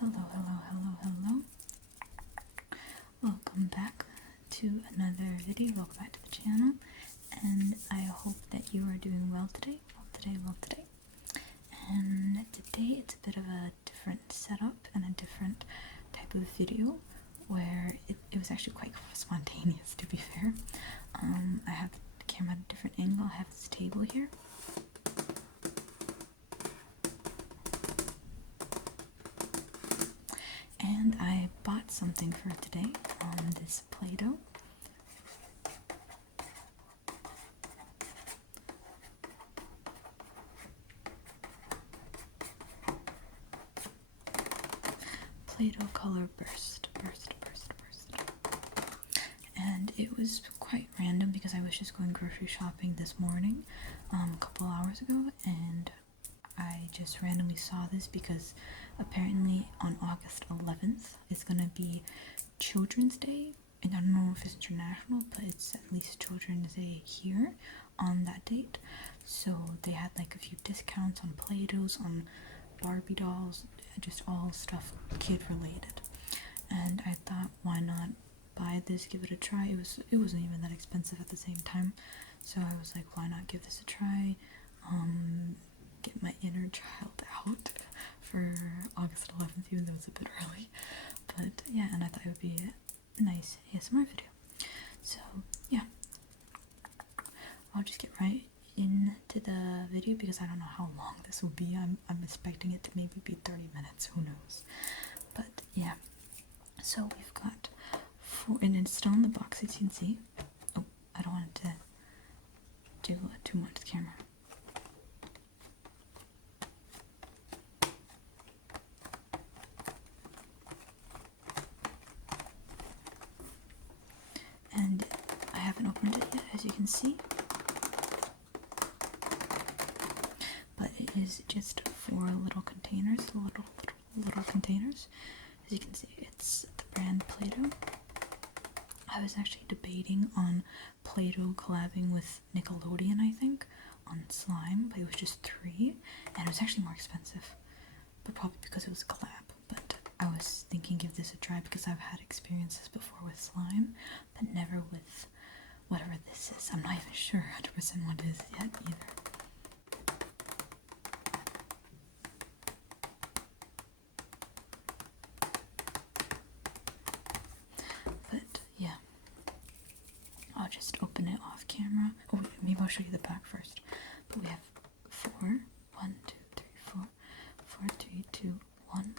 Hello, hello, hello, hello. Welcome back to another video. Welcome back to the channel, and I hope that you are doing well today. Well today. And today it's a bit of a different setup and a different type of video where it was actually quite spontaneous, to be fair. I have the camera at a different angle. I have this table here. And I bought something for today, this Play-Doh. Play-Doh color burst. And it was quite random because I was just going grocery shopping this morning, a couple hours ago, and I just randomly saw this because apparently on August 11th it's gonna be Children's Day, and I don't know if it's international, but it's at least Children's Day here on that date. So they had like a few discounts on Play-Dohs, on Barbie dolls, just all stuff kid related. And I thought, why not buy this, give it a try. It wasn't even that expensive at the same time, so I was like, why not give this a try, get my inner child out for August 11th, even though it's a bit early. But yeah, and I thought it would be a nice ASMR video. So yeah, I'll just get right into the video because I don't know how long this will be. I'm expecting it to maybe be 30 minutes, who knows. But yeah, so we've got four, and it's still in the box, as you can see. Oh, I don't want it to do too much to the camera. And I haven't opened it yet, as you can see, but it is just 4 little containers, little containers. As you can see, it's the brand Play-Doh. I was actually debating on Play-Doh collabing with Nickelodeon, I think, on slime, but it was just 3, and it was actually more expensive, but probably because it was a collab. But I was thinking give this a try because I've had experiences before with slime, but never with whatever this is. I'm not even sure 100% what it is yet either. But yeah, I'll just open it off camera. Oh, maybe I'll show you the back first. But we have 4, 1, 2, 3, 4, 4, 3, 2, 1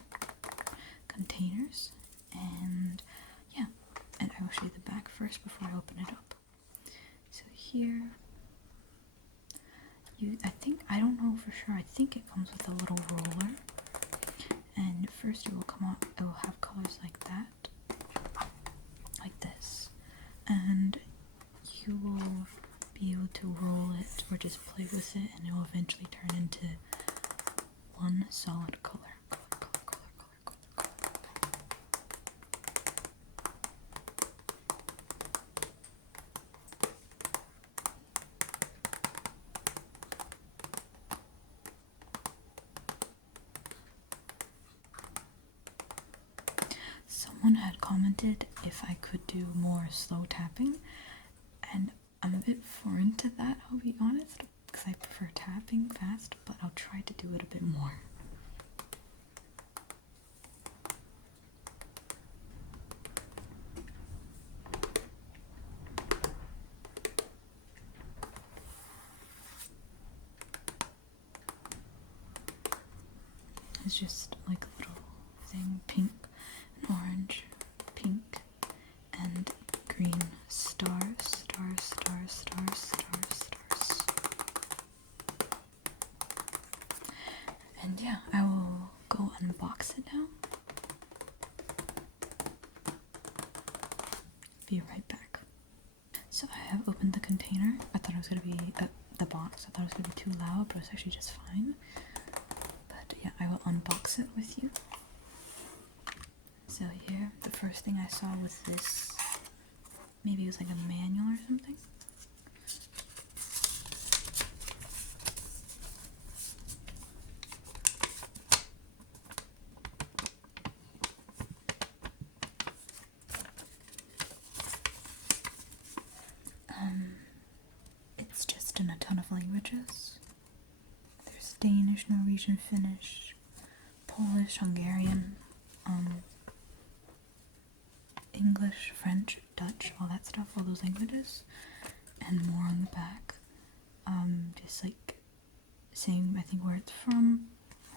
containers, and yeah, and I will show you the back first before I open it up. So here, I don't know for sure, I think it comes with a little roller, and first it will come out, it will have colors like that, like this, and you will be able to roll it or just play with it, and it will eventually turn into one solid color. Someone had commented if I could do more slow tapping, and I'm a bit foreign to that, I'll be honest, because I prefer tapping fast, but I'll try to do it a bit more. It's just like a little thing, pink and orange, pink and green, stars. And yeah, I will go unbox it now. Be right back. So I have opened the container. I thought it was gonna be the box. I thought it was gonna be too loud, but it's actually just fine. But yeah, I will unbox it with you. So here, the first thing I saw was this, maybe it was like a manual or something. in a ton of languages. There's Danish, Norwegian, Finnish, Polish, Hungarian, English, French, Dutch, all that stuff, all those languages, and more on the back. Just like saying, I think, where it's from,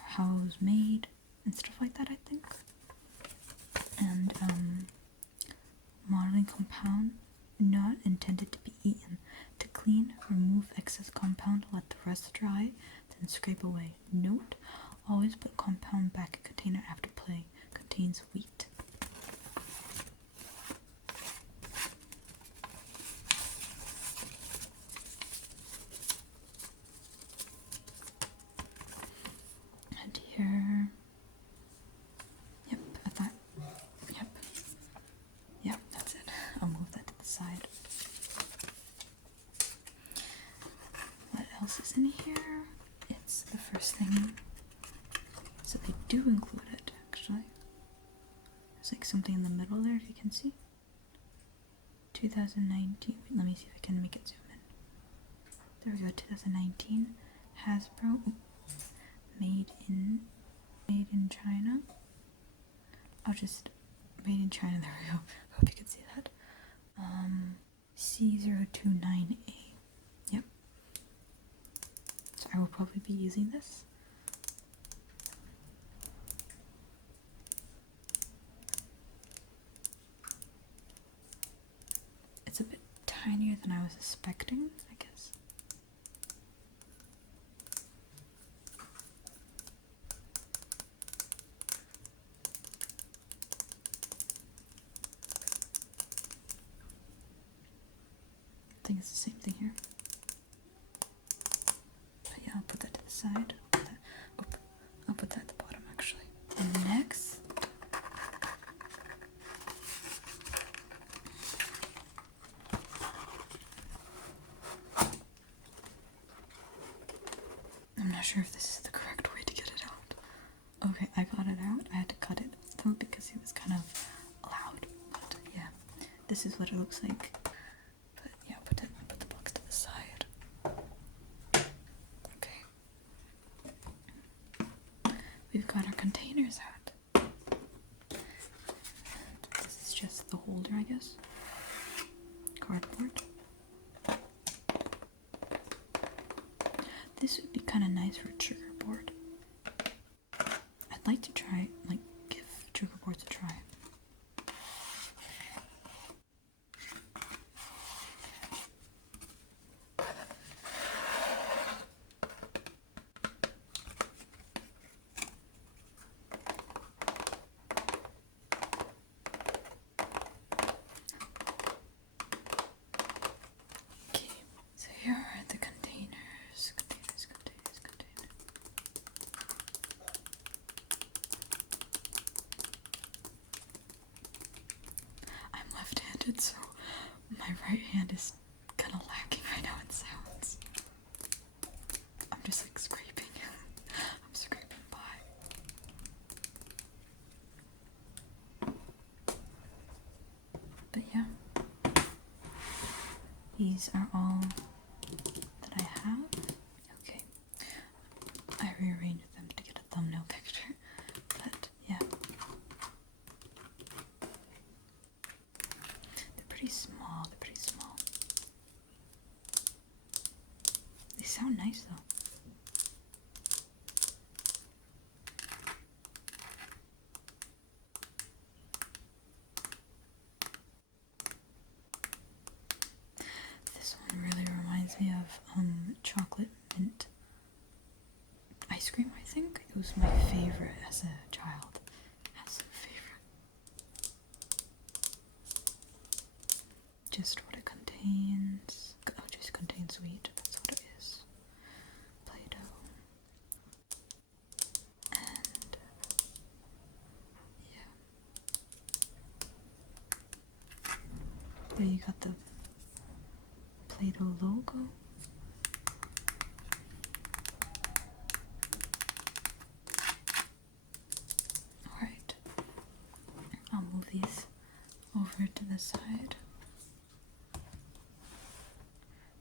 how it was made, and stuff like that, I think. And modeling compound not intended to be eaten. To clean, remove excess compound, let the rest dry, then scrape away. Note, always put compound back in container after play. Contains wheat. And here, yep, I thought, yep, that's it. I'll move that to the side. What else is in here? It's the first thing. So they do include it, actually. There's like something in the middle there, if you can see. 2019. Wait, let me see if I can make it zoom in. There we go. 2019 Hasbro. Made in China. I'll just made in China. There we go. Hope you can see that. C029A. Yep. So I will probably be using this. It's a bit tinier than I was expecting, I guess. I think it's the same thing here. But yeah, I'll put that to the side. I'll put that at the bottom, actually. And next, I'm not sure if this is the correct way to get it out. Okay, I got it out. I had to cut it though because it was kind of loud. But yeah, this is what it looks like. But yeah, put the box to the side. Okay. We've got our containers out. This is just the holder, I guess. Cardboard. This would be kind of nice for a trigger board. I'd like to try, like, give trigger boards a try. Okay, so here are the containers. Containers. I'm left-handed, so my right hand is kind of lacking right now in sounds. I'm just like scraping. I'm scraping by. But yeah, these are all that I have. Okay, I rearranged them to get a thumbnail picture, but yeah. They're pretty small. They sound nice though. This one really reminds me of chocolate mint ice cream, I think. It was my favorite as a child. Absolute favorite. Just what it contains. Oh, just contains wheat. That's what it is. Play-Doh. And yeah. There you got the Play-Doh logo. Alright. I'll move these over to the side.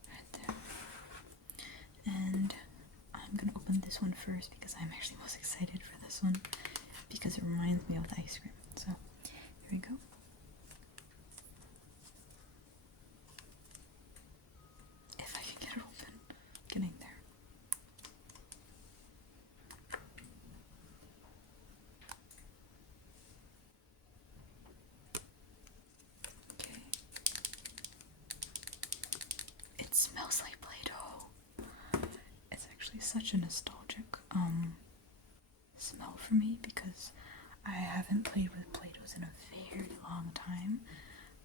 Right there. open this one first because I'm actually most excited for this one because it reminds me of the ice cream. So here we go. If I can get it open, getting there. Okay. It smells like Play-Doh. It's actually such a nostalgic smell for me because I haven't played with Play-Dohs in a very long time.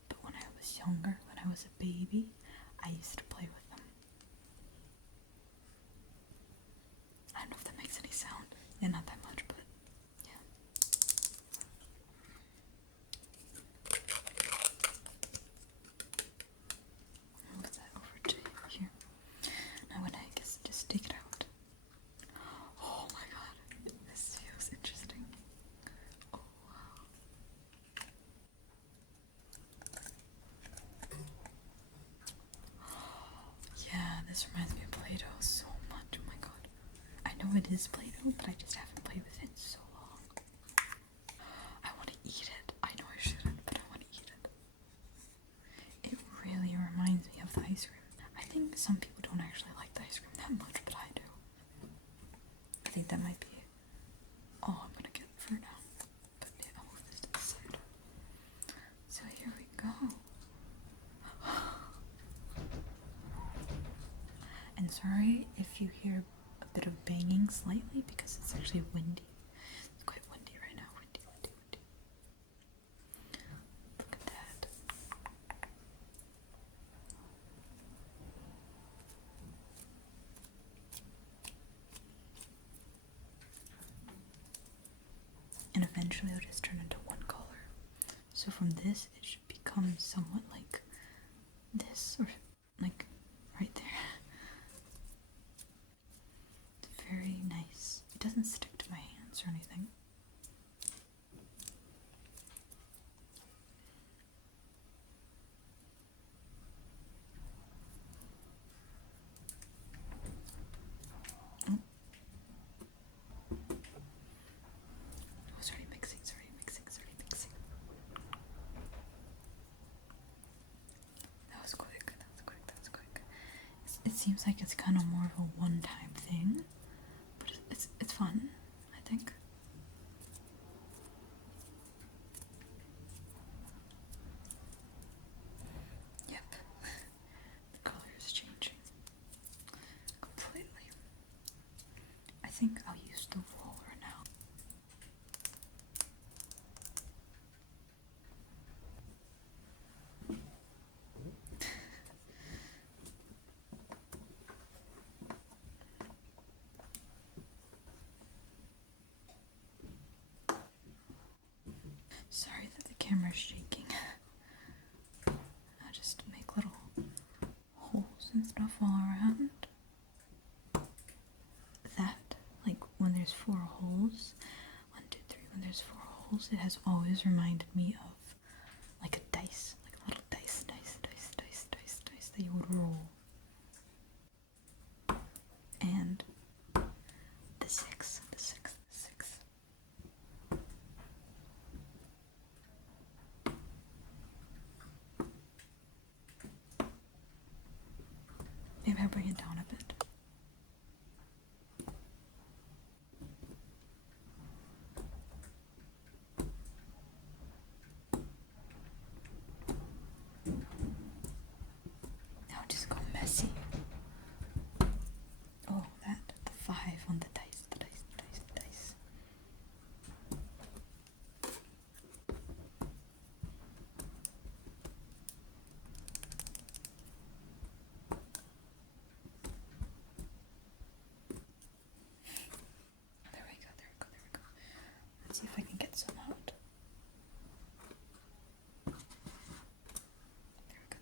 But when I was younger, when I was a baby, I used to play with them. I don't know if that makes any sound. Yeah, not that much, but yeah. Move that over to here. Now when I guess just take it out. Oh my god, this feels interesting. Oh wow. Yeah, this reminds me of Play-Doh so much. Oh my god. I know it is Play-Doh, but I just haven't played with it in so long. I want to eat it. I know I shouldn't, but I want to eat it. It really reminds me of the ice cream. I think some people don't actually like the ice cream that much, but I do. I think that might be all I'm gonna get for now. But yeah, I'll move this to the side. So here we go. And sorry if you hear a bit of banging slightly because it's actually windy. It's quite windy right now. Windy, windy, windy. Look at that. And eventually it'll just turn into one color. So from this, it should become somewhat like this, or like right there. It's very nice. It doesn't stick to my hands or anything. Oh, it's already mixing, it's already mixing, it's already mixing. That was quick, that was quick, that was quick. It seems like it's kind of more of a one-time thing, but it's fun, I think. Yep, the color is changing completely. I think I'll use the roller now. Sorry that the camera's shaking. I just make little holes and stuff all around. That, like when there's 4 holes, 1, 2, 3, when there's 4 holes, it has always reminded me of like a dice, like a little dice that you would roll. And the 6. Maybe I bring it down a bit. Now just go messy. Oh, the 5 on the dice. There we go. Let's see if I can get some out. There we go.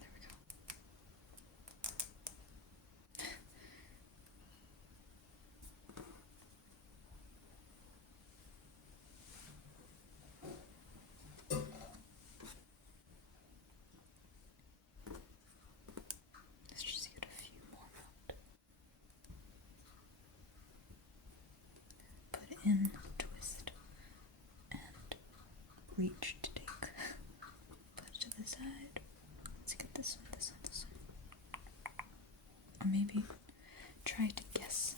in, twist, and reach to take. Put it to the side. Let's get this one, this one, this one. Or maybe try to guess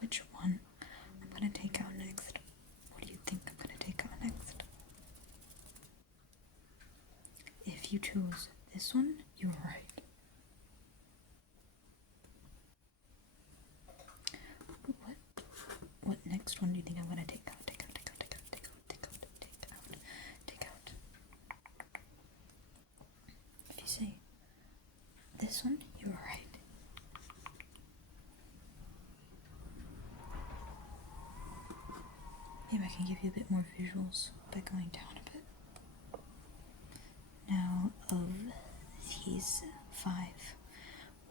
which one I'm gonna take out next. What do you think I'm gonna take out next? If you chose this one, you were right. What next one do you think I'm gonna take out? Take out. If you say this one, you were right. Maybe I can give you a bit more visuals by going down a bit. Now, of these 5,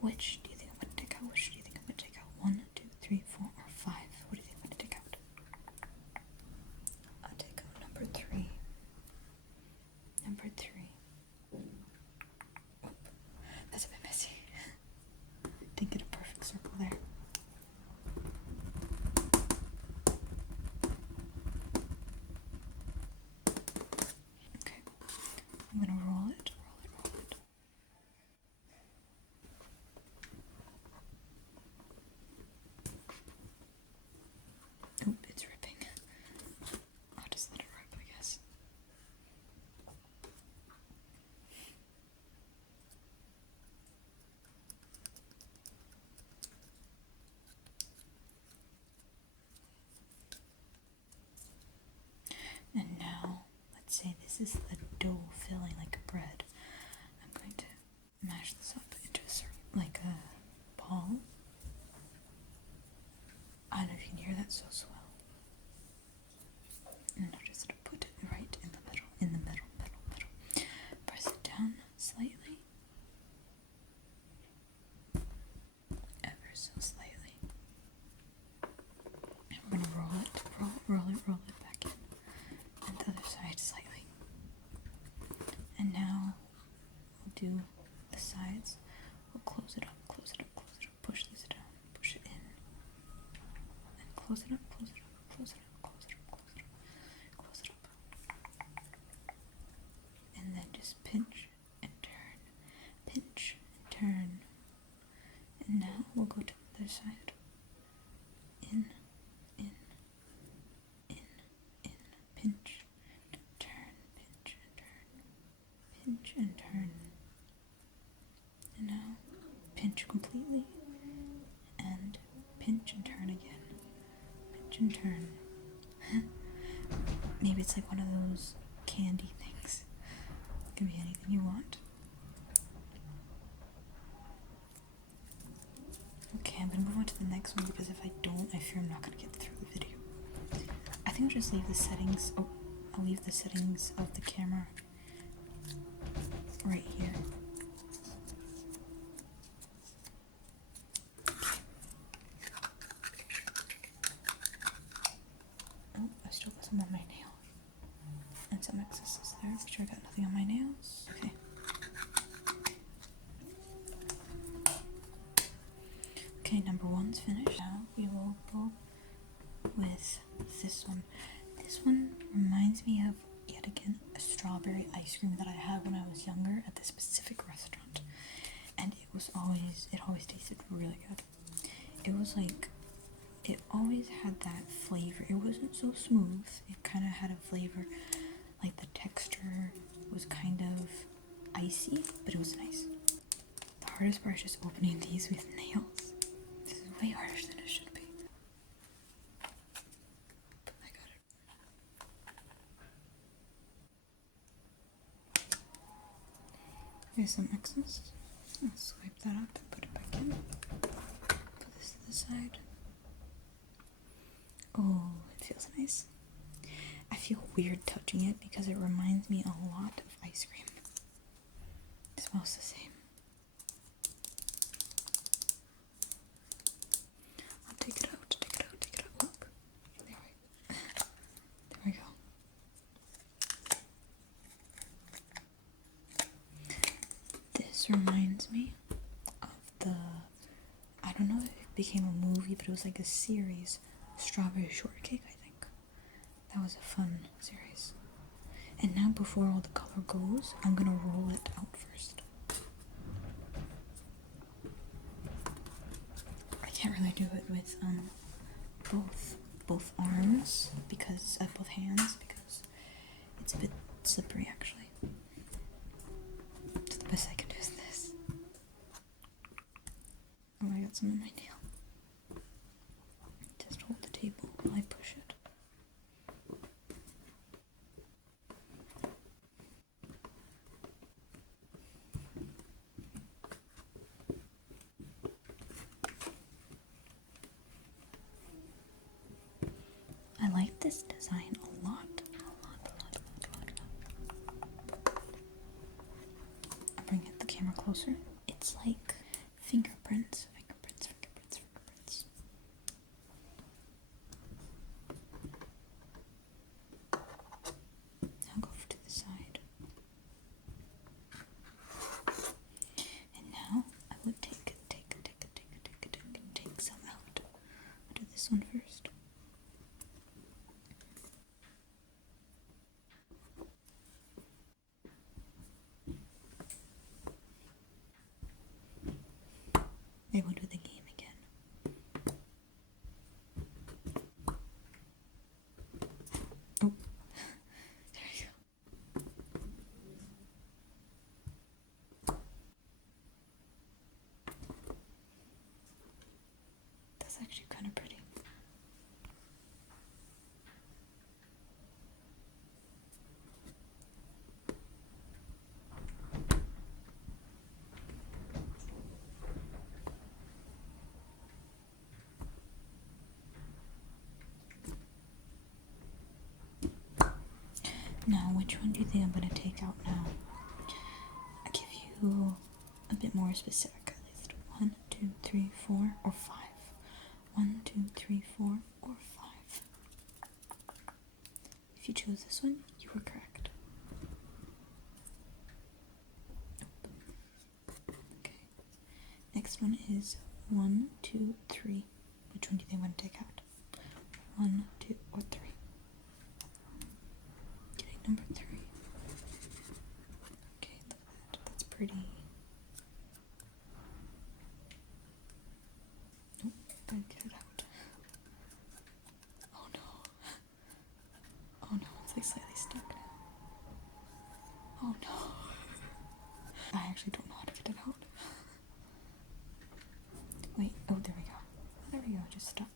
which do you think I'm gonna take out? Which do you think I'm gonna take out? 1, 2, 3, 4, or 5? What do you think I'm gonna take out? I'll take out number 3. Number 3. Oh, that's a bit messy. Didn't get a perfect circle there. Okay, I'm gonna roll it. Oop, it's ripping. I'll just let it rip, I guess. And now, let's say this is the dough filling like bread. I'm going to mash this up into a circle, like a ball. I don't know if you can hear that so swell. And I'll just put it right in the middle. Press it down slightly. Ever so slightly. And we're gonna roll it back in. And the other side slightly. And now we'll do the sides. We'll close it up, push this down, push it in. And close it up. And then just pinch and turn. And now we'll go to the other side. In, pinch, turn, pinch and turn. And now pinch completely and pinch and turn again. Pinch and turn. Maybe it's like one of those candy things. It can be anything you want. Okay, I'm gonna move on to the next one because if I don't, I fear I'm not gonna get through the video. I think I'll just leave the settings. Oh, I'll leave the settings of the camera right here. Oh, I still got some on my nail. And some excesses there. Make sure I got nothing on my nails. Okay. Okay, number 1's finished. Now we will go with this one. This one reminds me of, yet again, a strawberry ice cream that I had when I was younger at this specific restaurant. And it always tasted really good. It was like, it always had that flavor. It wasn't so smooth. It kind of had a flavor, like the texture was kind of icy, but it was nice. The hardest part is just opening these with nails. This is way harder than it should be. But I got it. Here's some excess. I'll swipe that up and put it back in. Put this to the side. Oh, it feels nice. I feel weird touching it because it reminds me a lot of ice cream. It smells the same. I'll take it out. Whoop. There we go. This reminds me of the, I don't know if it became a movie, but it was like a series, Strawberry Shortcake, I think. That was a fun series. And now before all the color goes, I'm gonna roll it out first. I can't really do it with both arms because both hands because it's a bit slippery actually. So the best I can do is this. Oh, I got some in my nail. Just hold the table while I push it. I like this design a lot. I'll bring the camera closer. It's like fingerprints. Now go to the side. And now I would take some out. I'll do this one first. Maybe we'll do the game again. Oh, there you go. That's actually kind of pretty. Now, which one do you think I'm going to take out now? I give you a bit more specific at least. 1, 2, 3, 4, or 5. 1, 2, 3, 4, or 5. If you chose this one, you were correct. Nope. Okay. Next one is 1, 2, 3. Which one do you think I'm going to take out? 1, 2, or 3? Number 3. Okay, look at that. That's pretty. Nope, gotta get it out. Oh no. Oh no, it's like slightly stuck now. Oh no. I actually don't know how to get it out. Wait, oh, there we go. There we go, just stuck.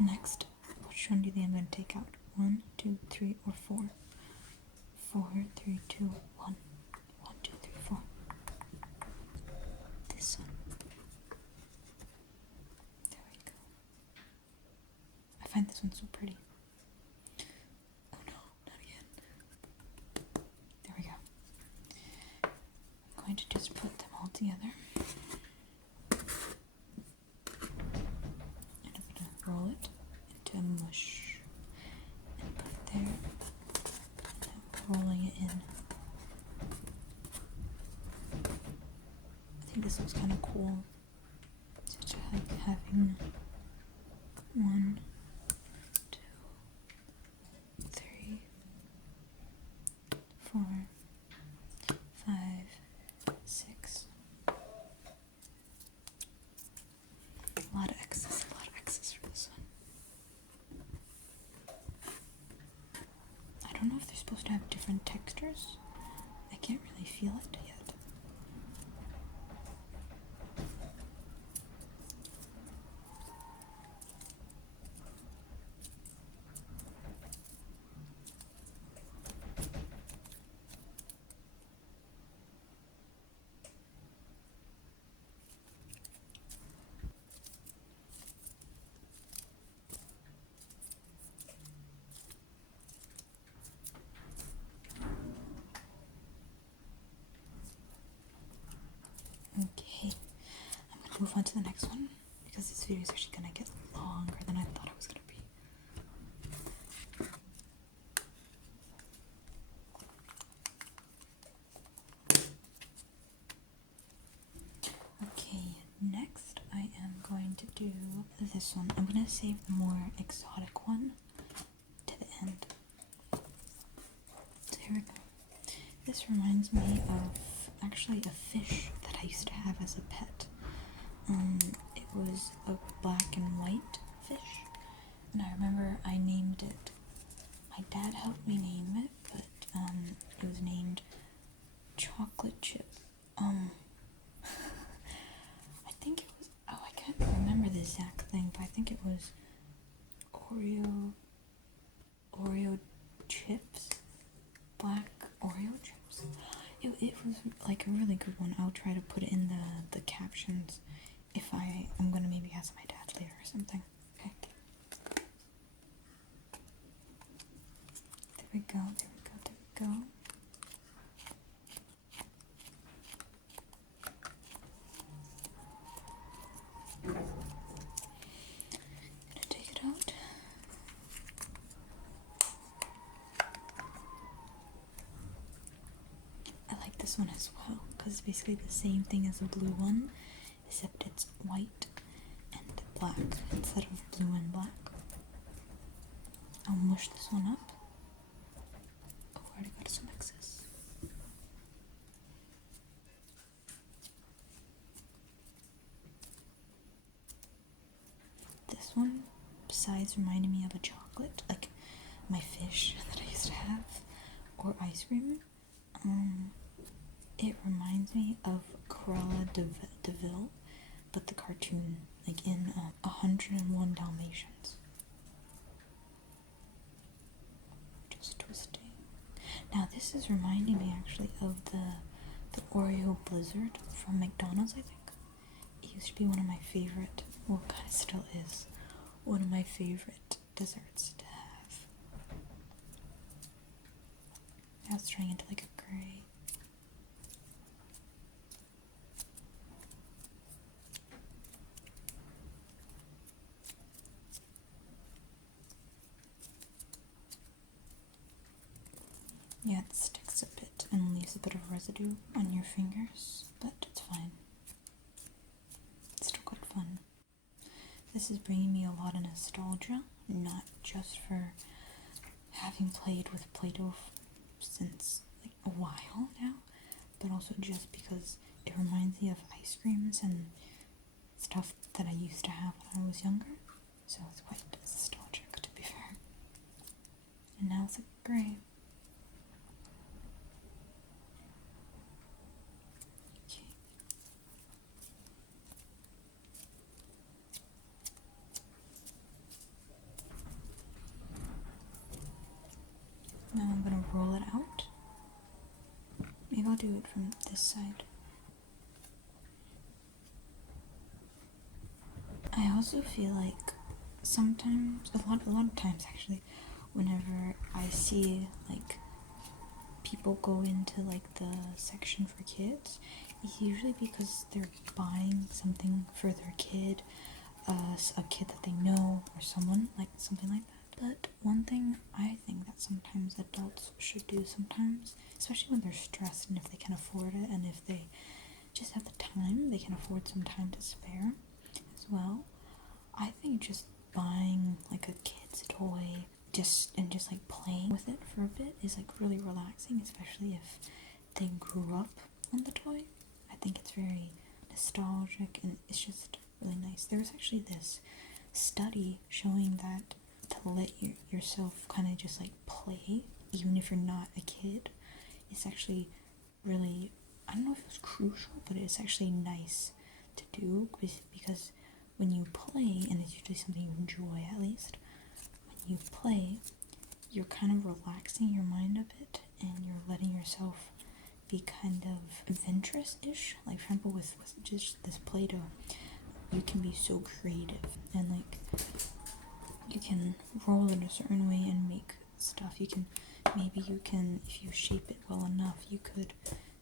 Next, which one do you think I'm going to take out? 1, 2, 3, or 4? 4, 3, 2, 1. 1, 2, 3, 4. This one. There we go. I find this one so pretty. Oh no, not again. There we go. I'm going to just put them all together. And I'm going to roll it into a mush and put it there. And rolling it in. I think this looks kind of cool. Such like having 1, 2, 3, 4, 5, 6. A lot of excess for this one. I don't know if they're supposed to have different textures. I can't really feel it yet. Okay, I'm gonna move on to the next one because this video is actually gonna get longer than I thought it was gonna be. this one. I'm gonna save the more exotic one to the end. So here we go. This reminds me of actually a fish that I used to have as a pet. It was a black and white fish, and I remember I named it. My dad helped me name it, but it was named Chocolate Chip. I think it was, I can't remember the exact thing, but I think it was Oreo chips, black Oreo chips. It was like a really good one. I'll try to put it in the captions if I'm gonna maybe ask my dad later or something. Okay. There we go, there we go, there we go. Gonna take it out. I like this one as well, because it's basically the same thing as the blue one, except it's white and black instead of blue and black. I'll mush this one up. Oh, I already got some excess. This one, besides reminding me of a chocolate, like my fish that I used to have, or ice cream, it reminds me of Cruella de Vil, but the cartoon, like in 101 Dalmatians. Just twisting. Now this is reminding me actually of the Oreo Blizzard from McDonald's, I think. It used to be one of my favorite, well, it kind of still is, one of my favorite desserts to have. Now it's turning into like a gray. Yeah, it sticks a bit and leaves a bit of residue on your fingers, but it's fine. It's still quite fun. This is bringing me a lot of nostalgia, not just for having played with Play-Doh since like a while now, but also just because it reminds me of ice creams and stuff that I used to have when I was younger, so it's quite nostalgic, to be fair. And now it's like gray. Now I'm gonna roll it out. Maybe I'll do it from this side. I also feel like sometimes, a lot of times actually, whenever I see like people go into like the section for kids, it's usually because they're buying something for their kid, a kid that they know, or someone, like something like that. But one thing I think that sometimes adults should do sometimes, especially when they're stressed and if they can afford it, and if they just have the time, they can afford some time to spare as well. I think just buying like a kid's toy just like playing with it for a bit is like really relaxing, especially if they grew up on the toy. I think it's very nostalgic and it's just really nice. There was actually this study showing that to let yourself kind of just like play, even if you're not a kid, it's actually really, I don't know if it was crucial, but it's actually nice to do, because when you play, and it's usually something you enjoy at least, when you play, you're kind of relaxing your mind a bit, and you're letting yourself be kind of adventurous-ish. Like, for example, with just this Play-Doh, you can be so creative, and like, you can roll it a certain way and make stuff. Maybe you can, if you shape it well enough, you could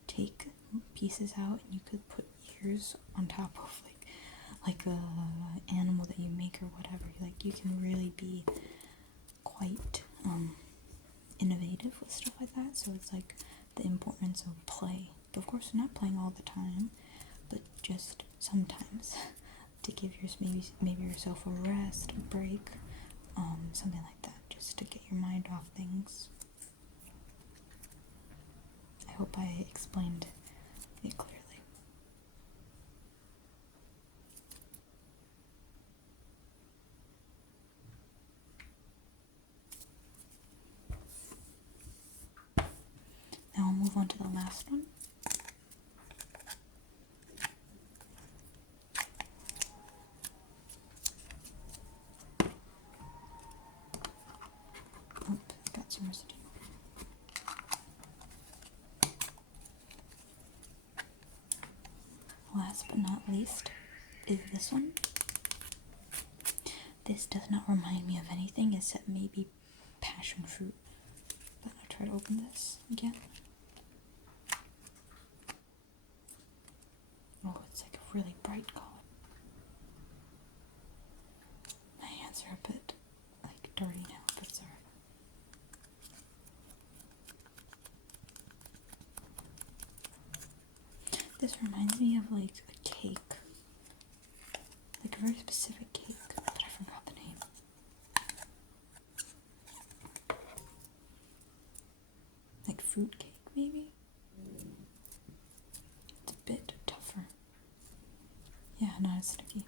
take pieces out and you could put ears on top of like a animal that you make or whatever. Like, you can really be quite innovative with stuff like that. So it's like the importance of play. But of course, not playing all the time, but just sometimes. to give maybe yourself a rest, a break, something like that, just to get your mind off things. I hope I explained it clearly. Now I'll move on to the last one. Oh, got some residue. Last but not least is this one. This does not remind me of anything except maybe passion fruit. But I'll try to open this again. Oh, it's like a really bright color. My hands are a bit like dirty now, but it's alright. This reminds me of like a cake. Like a very specific cake, but I forgot the name. Like fruit cake, maybe? It's a bit tougher. Yeah, not as sticky.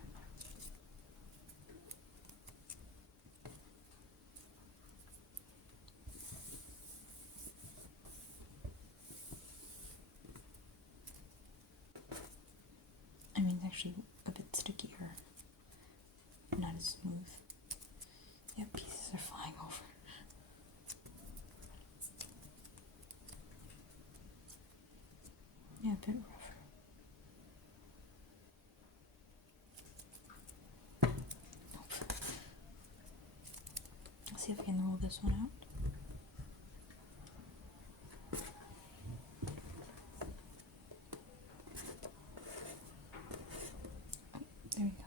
I mean, it's actually a bit stickier. Not as smooth. Yeah, pieces are flying over. Yeah, a bit rougher. I'll see if I can roll this one out. Oh, there we go.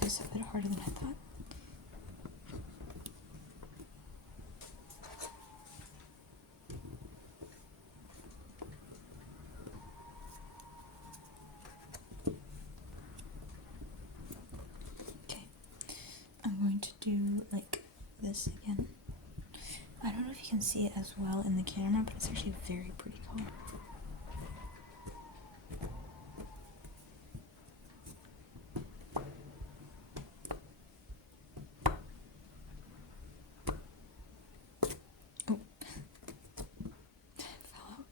This is a bit harder than I thought. Okay, I'm going to do like this again. I don't know if you can see it as well in the camera, but it's actually a very pretty color. Oh, fell out.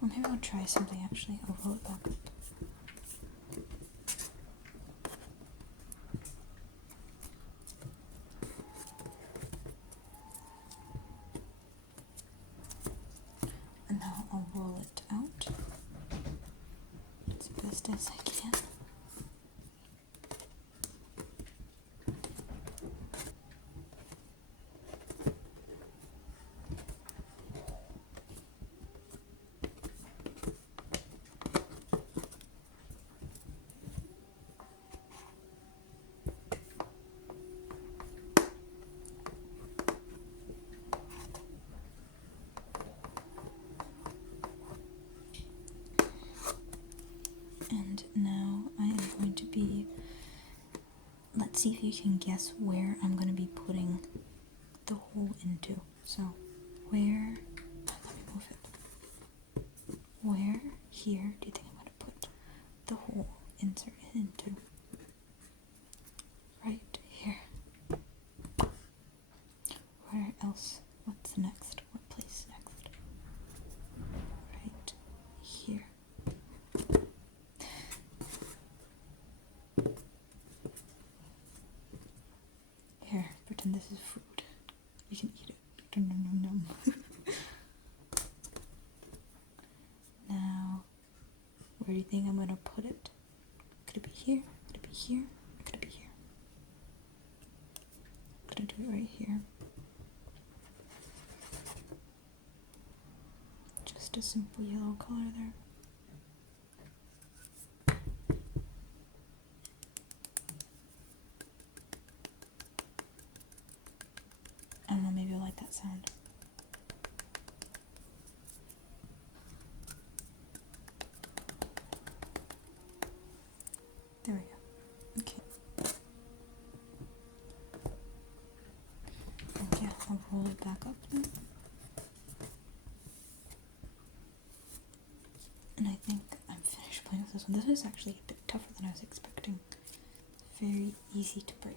Well, maybe I'll try something actually. I'll roll it back up. And now I'll roll it out as best as I can. And now I am going to be, let's see if you can guess where I'm going to be putting the hole into. So, where, let me move it. Where here do you think I'm going to put the hole insert into? Right here. Where else? What's next? What place next? Right here. Here, pretend this is food. You can eat it. Nom nom nom. to put it. Could it be here? Could it be here? Or could it be here? I'm gonna do it right here. Just a simple yellow color there. I don't know, maybe you'll like that sound. There we go. Okay. And yeah, I'll roll it back up now. And I think I'm finished playing with this one. This was actually a bit tougher than I was expecting. Very easy to break.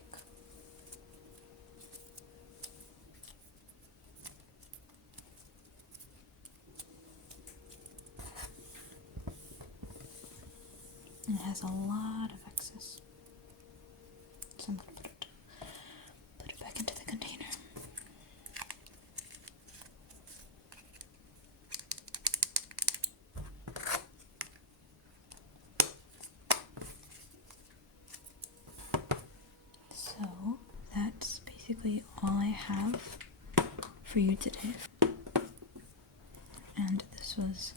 And it has a lot of excess. So I'm going to put it back into the container. So that's basically all I have for you today. And this was,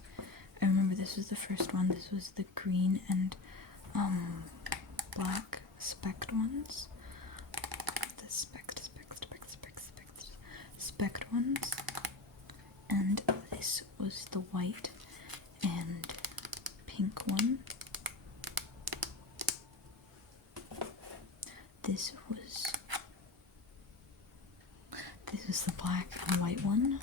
I remember this was the first one. This was the green and black specked ones. The specked ones. And this was the white and pink one. This was the black and white one.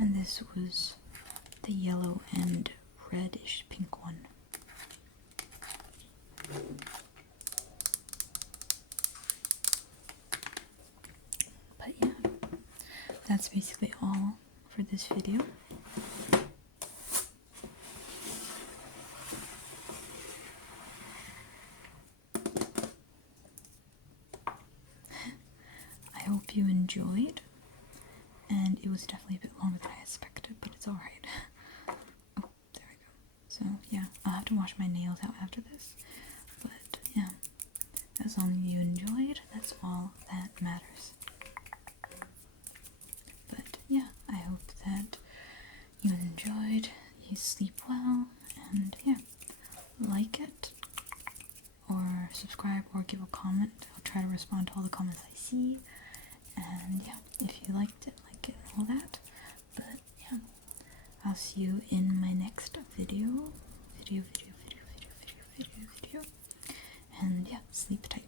And this was the yellow and reddish pink one. But yeah, that's basically all for this video. I hope you enjoyed, and it was definitely a bit longer than I expected, but it's alright. Oh, there we go. So yeah, I'll have to wash my nails out after this, but yeah, as long as you enjoyed, that's all that matters. But yeah, I hope that you enjoyed, you sleep well, and yeah, like it, or subscribe, or give a comment. I'll try to respond to all the comments I see. And yeah, if you liked it, like it, and all that. But yeah, I'll see you in my next video. And yeah, sleep tight.